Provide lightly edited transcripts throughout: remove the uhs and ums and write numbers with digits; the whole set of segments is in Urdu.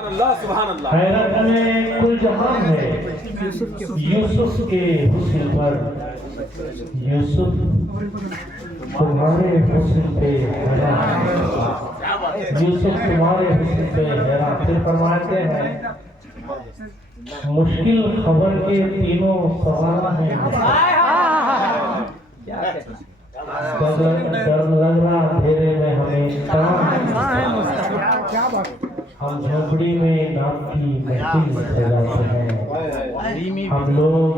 حیرت میں کل جہان ہے یوسف کے حسن پر، یوسف تمہارے حسن پہ حیران، یوسف تمہارے حسن پہ حیران۔ پھر فرماتے ہیں مشکل خبر کے تینوں سوال ہیں، ڈر لگ رہا اندھیرے میں ہمیں ہم جھوپڑی میں نام کی محفل سجاتے ہیں، ہم لوگ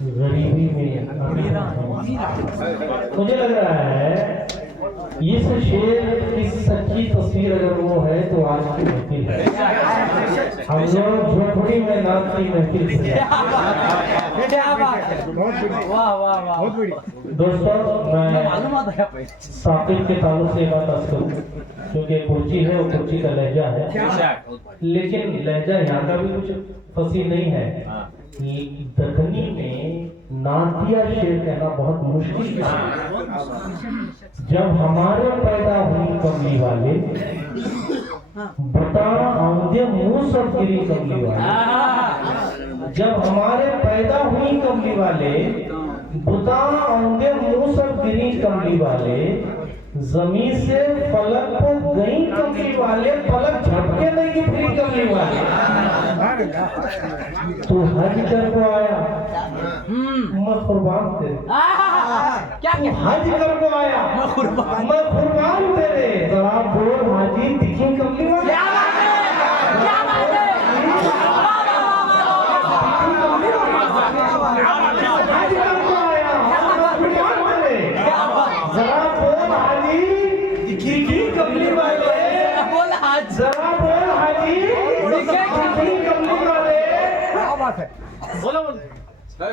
غریبی میں امیر ہیں۔ مجھے لگ رہا ہے اس شعر کی سچی تصویر اگر وہ ہے تو آج کی محفل ہے، ہم لوگ جھوپڑی میں نام کی محفل سجاتے ہیں۔ دوستوں میں ثاقب کے تعلق سے بات عرض کروں، کیونکہ کرچی ہے وہ کرچی کا لہجہ ہے، لیکن لہجہ یہاں کا بھی کچھ فصیح نہیں ہے۔ دکنی میں نعتیہ شعر کہنا بہت مشکل ہے۔ جب ہمارے پیدا ہوئی کملی والے بتا آمدے منہ سب گری کملی والے، جب ہمارے پیدا ہوئی کملی والے بتا آمدے منہ سب گری کملی والے، زمین سے فلک کو گئی کملی والے، فلک جھپکے نہیں پھری کملی والے۔ تو حج کر کو آیا میں قربان تیرے، تو حج کر کو آیا میں قربان تیرے، ذرا بول حاجی دکھیں کملی والے۔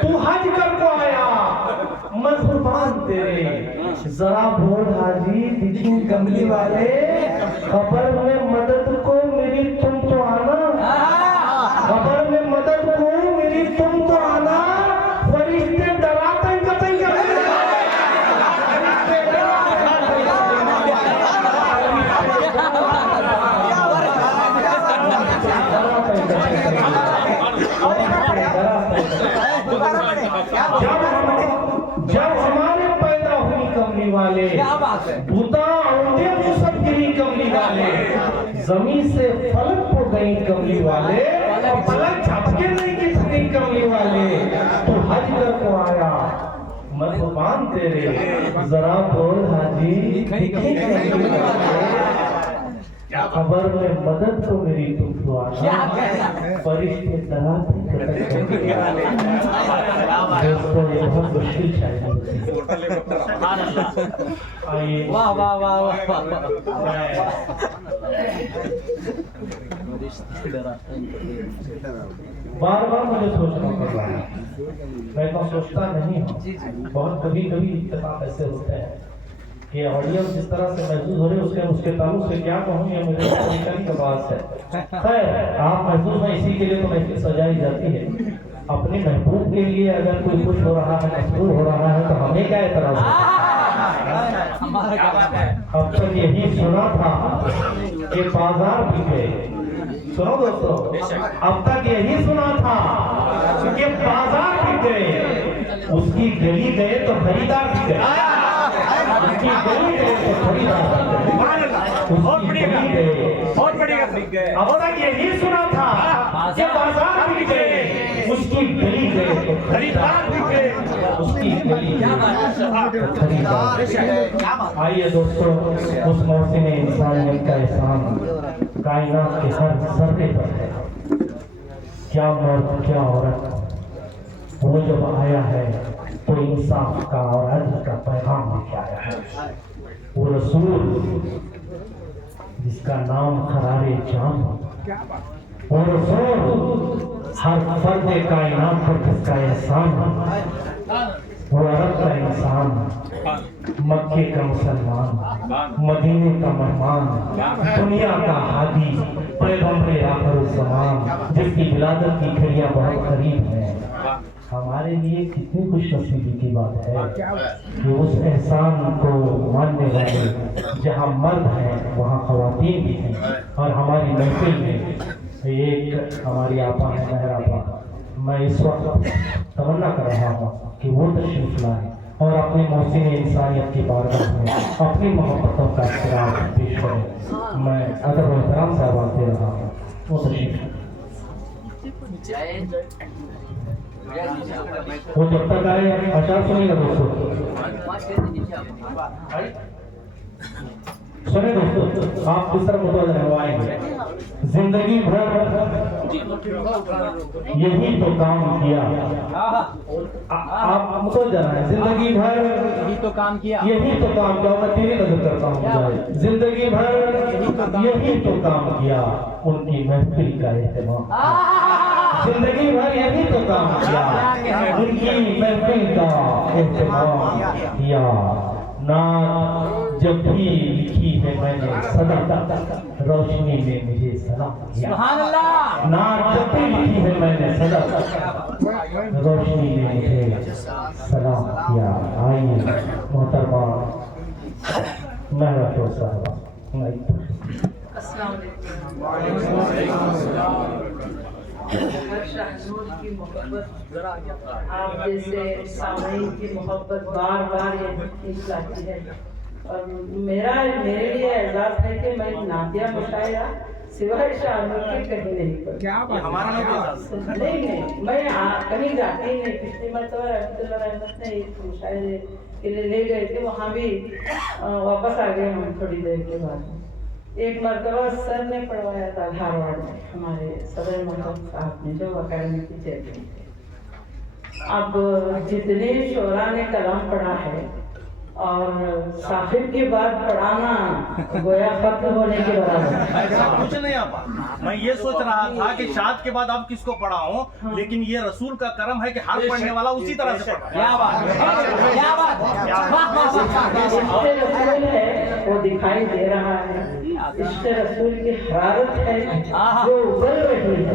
تو حج کر کو آیا میں قربان تیرے، ذرا بول حاجی دکھیں کملی والے، خبر میں مدد کو میری تم تو آنا، خبر میں مدد کو میری تم تو آنا، فرشتے ڈراتے قتل کرتے جب ہمارے پیدا ہوئی کملی والے بھوتا آؤندے سب گری کملی والے، زمین سے فلک کو گئی کملی والے، اور فلک جھپکے نہیں کی سکی کملی والے، تو حج کر کو آیا میں قربان تیرے، ذرا بول حاجی دکھیں کملی والے، خبر میں مدد کو میری تم تو آنا، فرشتے ڈراتے قتل کرتے۔ دوستوں یہ بہت مشکل شاعری آئیے بار بار مجھے سوچنا پڑ رہا ہے، میں تو سوچتا نہیں ہوں، بہت کبھی کبھی اتفاق ایسے ہوتے ہیں کہ آڈینس جس طرح سے محسوس ہو رہے ہیں اس کے تعلق سے کیا کہوں یہ مجھے طریقہ کا بات ہے۔ خیر آپ محسوس ہیں، اسی کے لیے تو محفل سجائی جاتی ہے، اپنے محبوب کے لیے اگر کوئی خوش ہو رہا ہے مسرور ہو رہا ہے تو ہمیں کیا اعتراض ہے؟ اب تک یہی سنا تھا کہ بازار بھی گئے، سنو دوستو اب تک یہی سنا تھا کہ بازار بھی گئے، اس کی گلی گئے تو خریدار بھی گئے، اس کی گلی گئے تو خریدار بھی گئے، بہت بڑی گئے۔ اب تک یہی سنا تھا کہ بازار بھی گئے، اس کی گلی گئے تو خریدار بھی گئے، اس کی گلی گئے تو خریدار۔ آئیے دوستو اس موسم انسانیت کا احسان کائنات کے ہر ذرے پر ہے، کیا مرد کیا عورت، وہ جب آیا ہے تو انصاف کا اور عدل کا پیغام لے کے آیا ہے۔ وہ رسول جس کا نام قرار جان، وہ رسول ہر فرد کائنات پر جس کا احسان، وہ عرب کا انسان، مکے کا مسلمان، مدینے کا مہمان، دنیا کا ہادی، پیغمبر آخر الزمان، جس کی ولادت کی گھڑیاں بہت قریب ہیں۔ ہمارے لیے کتنی خوش نصیبی کی بات ہے کہ اس احسان کو ماننے والے جہاں مرد ہیں وہاں خواتین بھی ہیں، اور ہماری محفل میں ایک ہماری آپا ہے مہر آپا، میں اس وقت تمنا کر رہا ہوں کہ وہ تشریف لائیں اور اپنے محسن انسانیت کی بارگاہ میں اپنی محبتوں کا اقرار پیش کریں۔ میں ادب و احترام سے آواز دے رہا ہوں، وہ تشریف لائیں۔ وہ جب تک آئے اشعار سنیں گا دوستو، سنیں دوستو، آپ کس طرح متوجہ ہیں وہ آئیں گے۔ زندگی بھر یہی تو کام کیا، آپ متوجہ ہیں، زندگی بھر یہی تو کام کیا، یہی تو کام کیا، میں تیری نظر کرتا ہوں، زندگی بھر یہی تو کام کیا، ان کی محفل کا اہتمام، زندگی بھر یہی تو کام کیا، ان کی محفل کا اہتمام کیا، نعت جب بھی لکھی ہے میں نے صدا روشنی میں مجھے سلام کیا، نعت جب بھی لکھی ہے میں نے صدا روشنی میں مجھے سلام کیا۔ آئیے محترمہ مہر افروز صاحبہ۔ السلام علیکم۔ ہر شاہنور کی محبت آپ جیسے سامعین کی محبت بار بار یہ کھینچ لاتی ہے، اور میرے لیے اعزاز ہے کہ میں نعتیہ مشاعرہ سوائے شاہنور کے کہیں نہیں پڑھی۔ نہیں، میں کہیں جاتی ہی نہیں۔ پچھلی مرتبہ رحمت اللہ رحمت نے ایک مشاعرے کے لیے لے گئے تھے، وہاں بھی واپس آ گئے ہم تھوڑی دیر کے بعد۔ ایک مرتبہ سر نے پڑھوایا تھا دھارواڑ میں، ہمارے صدر محمد صاحب نے، جو اکیڈمی کے چیئرمین تھے۔ اب جتنے شعراء نے کلام پڑھا ہے اور صاحب کے بعد پڑھانا گویا ختم ہونے کے برابر۔ ایسا کچھ نہیں آپا، میں یہ سوچ رہا تھا کہ شاد کے بعد اب کس کو پڑھاؤں، لیکن یہ رسول کا کرم ہے کہ ہر پڑھنے والا اسی طرح سے پڑھا۔ کیا رسول ہے وہ دکھائی دے رہا ہے، عشق رسول کی حرارت ہے جو ابل رہی ہے،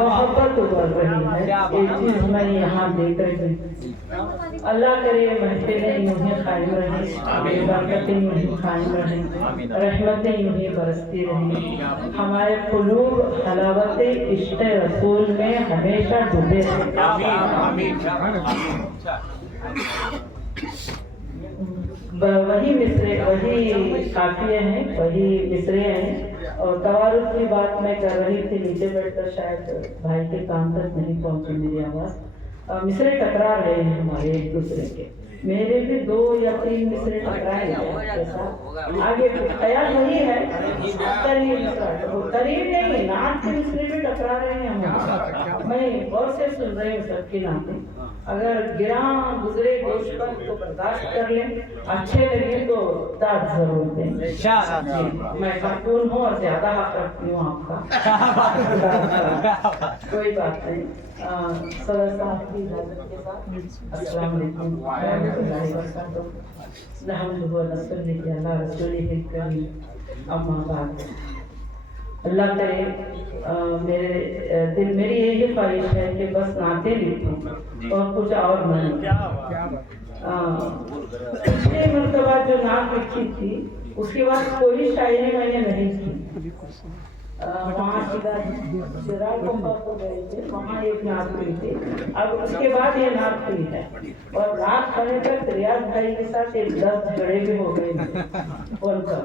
محبت ابل رہی ہے۔ ایک چیز میں یہاں دیکھ رہی ہوں، اللہ کرے محفلیں یوں ہی قائم رہیں، برکتیں یوں ہی قائم رہیں، رحمتیں یوں ہی برستی رہیں، ہمارے قلوب حلاوت عشق رسول میں ہمیشہ ڈوبے رہیں۔ وہی مصرے، وہی قافیے ہیں، وہی مصرے ہیں، اور توارث کی بات میں کر رہی تھی، نیچے بیٹھ کر شاید بھائی کے کان تک نہیں پہنچی میری آواز۔ مصرے ٹکرا رہے ہیں ہمارے ایک دوسرے کے، میرے بھی 2 یا 3 مصرے ٹکرائے ہیں، آگے خیال وہی ہے، قریب نہیں، نعت کے مصرے بھی ٹکرا رہے ہیں ہمارے۔ میں غور سے سن رہی ہوں سب کی نعتیں، اگر گراں گزرے گوشت پر تو برداشت کر لیں، اچھے لگے تو داد ضرور دیں۔ میں خاتون ہوں اور زیادہ حق رکھتی ہوں آپ کا، کوئی بات نہیں۔ صدر صاحب کی اجازت کے ساتھ السلام علیکم ورحمۃ اللہ وبرکاتہ۔ نحمدہ و نصلی علی رسولہ الکریم، اما بعد۔ اللہ کرے میرے دل، میری یہی خواہش ہے کہ بس نعتیں لکھوں اور کچھ اور نہیں۔ پچھلے مرتبہ جو نعت لکھی تھی اس کے بعد کوئی شاعری میں نے نہیں کی، وہاں سیدھا کو گئے تھے، وہاں ایک نعت ہوئی تھی، اب اس کے بعد یہ نعت ہوئی ہے، اور نعت ہونے تک ریاض بھائی کے ساتھ ایک 10 جھگڑے بھی ہو گئے تھے، ان کا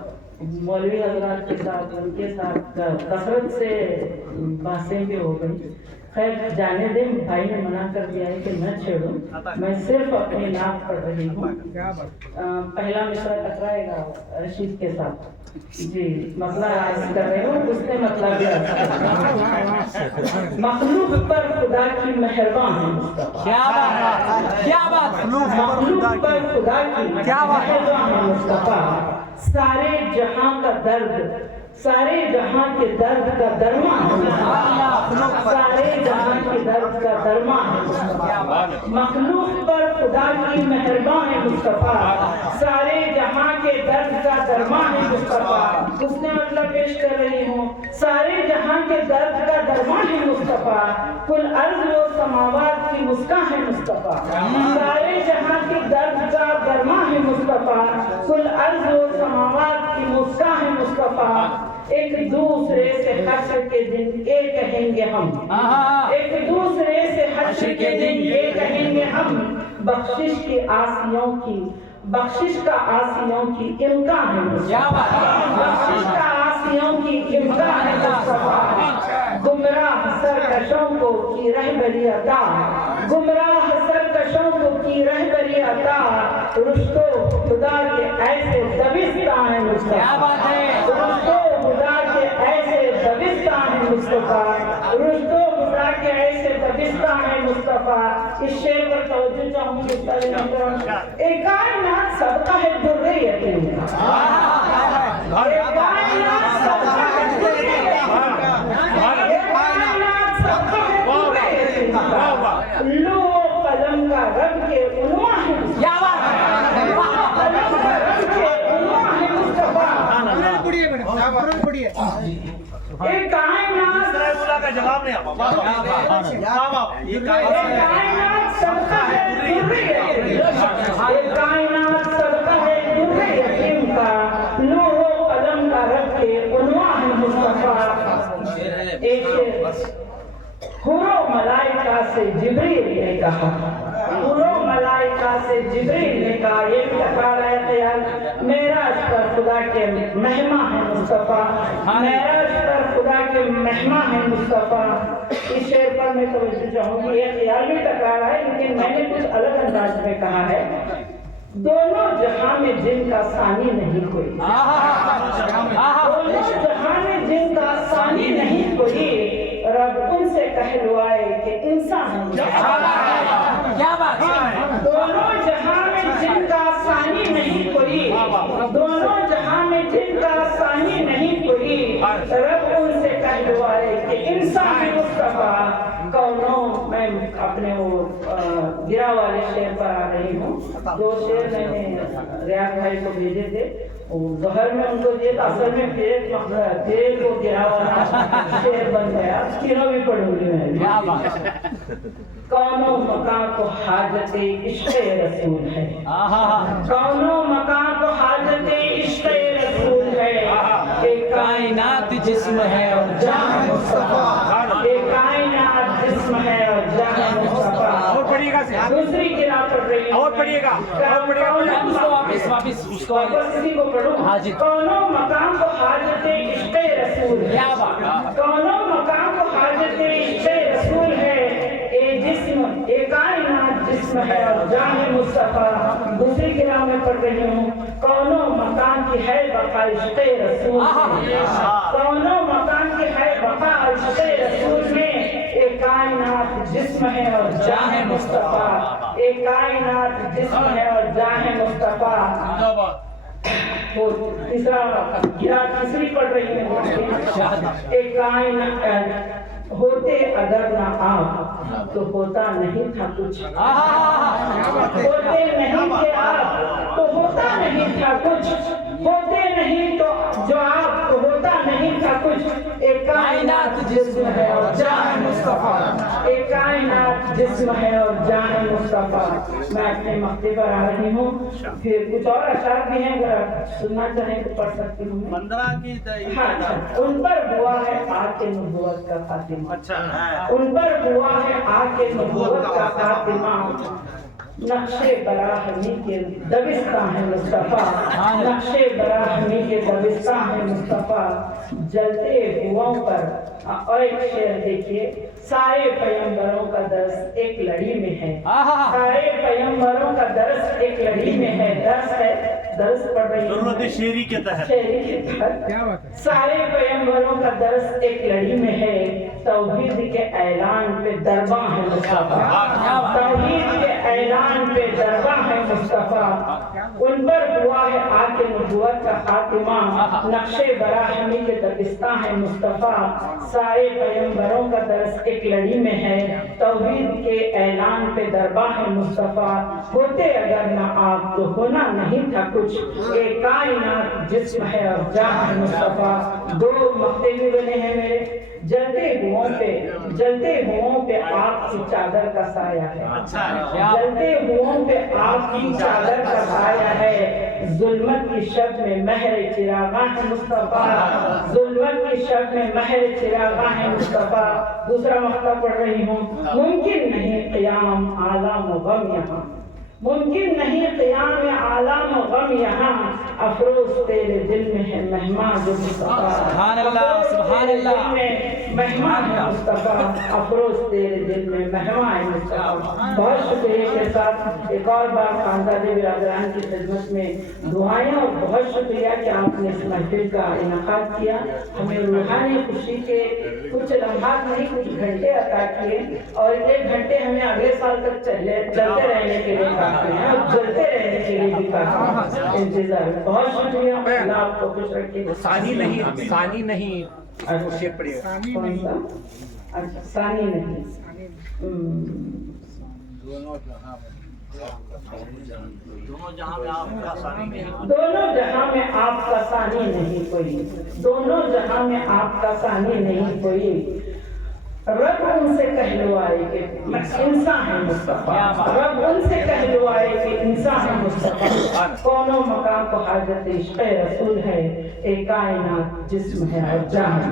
مولوی حضرات کے ساتھ، ان کے ساتھ کثرت سے بحثیں بھی ہو گئی۔ خیر جانے دیں، بھائی نے منع کر دیا ہے کہ نہ چھیڑو، میں صرف اپنی نعت پڑھ رہی ہوں۔ پہلا مصرع ٹکرائے گا رشید کے ساتھ، جی مسئلہ عرض کر رہے ہوں، اس نے مطلب بھی عرض کر مخلوق پر خدا کی مہربان ہے مصطفیٰ، کیا بات، مخلوق پر خدا کی مہربان ہے مصطفیٰ، سارے جہاں کا درد، سارے جہاں کے درد کا درمان ہے، سارے جہاں کے درد کا درمان ہے، مخلوق پر خدا کی مہربان ہے مصطفیٰ، سارے جہاں کے درد کا درمان ہے مصطفیٰ۔ اس نے مطلب پیش کر رہی ہوں، سارے جہاں کے درد کا درمان ہے مصطفیٰ، کل ارض و سماوات کی مسکان ہے مصطفیٰ، سارے جہاں کے درد کا درمان ہے مصطفیٰ، کل ارض و سماوات کی مسکان ہے مصطفیٰ۔ ایک دوسرے سے حشر کے دن یہ کہیں گے ہم، ایک دوسرے سے حشر کے دن یہ کہیں گے ہم، بخشش کی آسیوں کی، بخشش کا آسیوں کی امکان ہے مصطفیٰ، بخشش کا آسیوں کی امکان ہے مصطفیٰ، گمراہ سرکشوں کو کی رہبری عطا، گمراہ سرکشوں کو کی رہبری عطا، رشد و خدا کے ایسے دبستان ہیں مصطفیٰ، رشد و خدا کے ایسے دبستان ہیں مصطفیٰ، رشد و خدا کے ایسے دبستان ہیں مصطفیٰ۔ اس شعر پر توجہ چاہوں گی استاد محترم، ایک کائنات صدقہ ہے در یتیم کا، ایک کائنات صدقہ ہے در یتیم کا، ایک کائنات صدقہ ہے در یتیم کا، لو قلم کا رب کے عنوان ہے مصطفیٰ، قلم کا رب کے عنوان ہے مصطفیٰ، ایک کائنات کا جواب نہیں آپ ایک کائنات صدقہ ہے در یتیم کا، ایک کائنات صدقہ ہے در یتیم کا، لوح و قلم کا رب کے عنوان ہے مصطفیٰ۔ ایک حور و ملائکہ سے جبریل نے کہا، حور و ملائکہ سے جبریل نے کہا، یہ بھی اقرار ہے خیال، معراج پر خدا کے مہمان ہیں مصطفیٰ، معراج پر خدا کے مہمان ہیں مصطفیٰ۔ اس شعر پر میں توجہ چاہوں گی، یہ خیال بھی ٹکرا ہے لیکن میں نے کچھ الگ انداز میں کہا ہے، دونوں جہاں میں جن کا ثانی نہیں کوئی، دونوں جہاں میں جن کا ثانی نہیں کوئی، رب ان سے کہلوائے کہ انسان دونوں جہاں میں جن کا ثانی نہیں کوئی، دونوں جہاں میں جن کا ثانی نہیں کوئی، رب ان سے کہلوائے کہ انسان مصطفیٰ۔ کونوں میں اپنے وہ گرا والے شعر پر آ رہی ہوں، دو شعر میں نے ریاض بھائی کو بھیجے تھے، ظہر میں ان کو دیے تو اصل میں پھر کو گرا والا شعر بن گیا، تینوں بھی پڑھوں گی میں۔ کونوں مکان کو حاجت عشق رسول ہے، کونوں مکان کو حاجت عشق رسول ہے، کہ کائنات جسم ہے اور جان مصطفیٰ، کہ کائنات جسم ہے اور جان مصطفیٰ۔ اور پڑھیے گا، دوسری قرأت پڑھ رہی ہوں، اور پڑھیے گا، اور پڑھیے گا، واپس اس کو اسی کو پڑھوں۔ کونوں مقام کو حاجت عشق رسول ہے، کونوں مقام کو حاجت عشق رسول ہے، اے جسم اے کائنات جسم ہے اور جان مصطفیٰ۔ دوسری قرأت میں پڑھ رہی ہوں، کونوں مقام کی ہے بقا عشق رسول میں، کونوں مقام کی ہے بقا عشق رسول میں، اے کائنات جسم ہے اور جان مصطفیٰ، اے کائنات جسم ہے اور جان مصطفیٰ۔ تیسرا قرأت تیسری پڑھ رہی ہوں، اے کائنات ہوتے اگر نہ آپ تو ہوتا نہیں تھا کچھ، ہوتے نہیں تھے آپ تو ہوتا نہیں تھا کچھ، ہوتے نہیں تو جو آپ تو ہوتا نہیں تھا کچھ، ایک کائنات جسم ہے اور جان مصطفیٰ، ایک کائنات جسم ہے اور جان مصطفیٰ۔ میں اپنے مقتے پر آ رہی ہوں، پھر کچھ اور اشعار بھی ہیں، اگر سننا چاہیں تو پڑھ سکتی ہوں۔ 15 کی ان پر ہوا ہے آگ کے نبوت کا خاتمہ، اچھا، ان پر ہوا ہے آگ کے نبوت کا خاتمہ، نقش براہمی کے دبستان ہے مصطفیٰ، نقش براہمی کے دبستان ہے مصطفیٰ، جلتے ہواؤں پر۔ اور ایک شعر دیکھیے، سارے پیغمبروں کا درس ایک لڑی میں ہے، سارے پیغمبروں کا درس ایک لڑی میں ہے، درس ہے، درس پڑھ رہی ہوں ضرورت شعری کے تحت، شعری کے تحت، سارے پیغمبروں کا درس ایک لڑی میں ہے، توحید کے اعلان پہ درباں ہے مصطفیٰ، توحید کے اعلان پہ درباں ہے مصطفیٰ، ان پر ہوا ہے آگ کے نبوت کا خاتمہ، نقش براہمی کے دبستان ہے مصطفیٰ، سارے پیغمبروں کا درس ایک لڑی میں ہے، توحید کے اعلان پہ درباں ہے مصطفیٰ، ہوتے اگر نہ آپ تو ہونا نہیں تھا کچھ، ایک کائنات جسم ہے اور جان ہے مصطفیٰ۔ دو مقتے بھی بنے ہیں میرے، جلتے ہوں پہ آپ کی چادر کا سایہ ہے، جلتے ہوں پہ آپ کی چادر کا سایہ ہے، ظلمت کی شب میں مہر چراغاں ہے مصطفیٰ، ظلمت کی شب میں مہر چراغاں مصطفیٰ. دوسرا مقطع پڑھ رہی ہوں. ممکن نہیں قیام عالم و غم یہاں, ممکن نہیں قیام عالم و غم یہاں, افروز تیرے دل میں ہے مہمان جو مصطفیٰ. سبحان اللہ, سبحان اللہ. مہمان ہے مصطفیٰ, افروز تیرے دل میں مہمان ہے مصطفیٰ. بہت شکریہ کے ساتھ ایک اور بار خاندان برادران کی خدمت میں دعائیں, اور بہت شکریہ کہ آپ نے اس محفل کا انعقاد کیا. ہمیں روحانی خوشی کے کچھ لمحات نہیں, کچھ گھنٹے عطا کیے, اور ایک گھنٹے ہمیں اگلے سال تک چلتے رہنے کے لیے کافی ہیں, اور چلتے رہنے کے لیے بھی کافی ہیں. انتظار. بہت شکریہ. اللہ آپ کو خوش رکھے. ثانی نہیں کون سا؟ اچھا, ثانی نہیں. دونوں جہاں میں آپ کا ثانی نہیں, دونوں جہاں میں آپ کا ثانی نہیں کوئی, دونوں جہاں میں آپ کا ثانی نہیں کوئی. رب ان سے کہلوائے کہ انسان ہے مصطفیٰ, رب ان سے کہلوائے کہ انسان ہے مصطفیٰ. کونوں مقام کو حاجت عشق رسول ہے, ایک کائنات جسم ہے اور جان ہے.